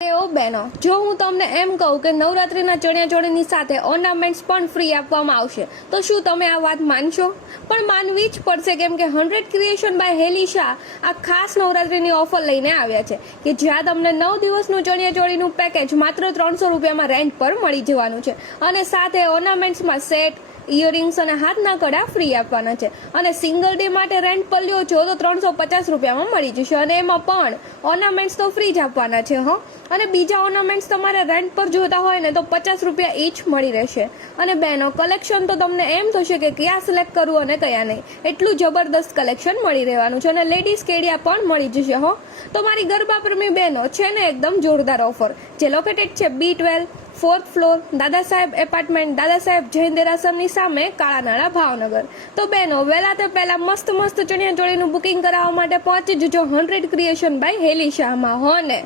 ઓ બહેનો, જો હું તમને એમ કહું કે નવરાત્રીના ચણિયાચોળીની સાથે ઓર્નામેન્ટ્સ પણ ફ્રી આપવામાં આવશે તો શું તમે આ વાત માનશો? પણ માનવી જ પડશે, કેમ કે 100 ક્રિએશન બાય હેલી શાહ આ ખાસ નવરાત્રીની ઓફર લઈને આવ્યા છે કે જ્યાં તમને 9 દિવસનું ચણિયાચોળીનું પેકેજ માત્ર 300 રૂપિયામાં રેન્ટ પર મળી જવાનું છે અને સાથે ઓર્નામેન્ટ્સમાં સેટ, ઇયરિંગ્સ અને હાથના કડા ફ્રી આપવાના છે અને સિંગલ ડે માટે રેન્ટ પર લ્યો છો તો 350 રૂપિયામાં મળી જશે અને એમાં પણ ઓર્નામેન્ટ્સ તો ફ્રી જ આપવાના છે અને બીજા ઓર્નામેન્ટ્સ તમારે રેન્ટ પર જોતા હોય ને તો 50 રૂપિયા ઈચ મળી રહેશે. અને બહેનો, કલેક્શન તો તમને એમ થશે કે કયા સિલેક્ટ કરવું અને કયા નહીં, એટલું જબરદસ્ત કલેક્શન મળી રહેવાનું છે અને લેડીઝ કેડિયા પણ મળી જશે તો મારી ગરબા પ્રેમી બહેનો છે ને એકદમ જોરદાર ઓફર, જે લોકેટેડ છે B12 4th floor, Dada Saheb apartment, Dada Saheb Jain દેરાસરની સામે, કાળાનાળા, ભાવનગર. તો બહેનો, વહેલા તે પહેલા મસ્ત ચણિયાચોળીનું બુકિંગ કરાવવા માટે પહોંચી જજો 100 ક્રિએશન બાય હેલી શાહમાં ને.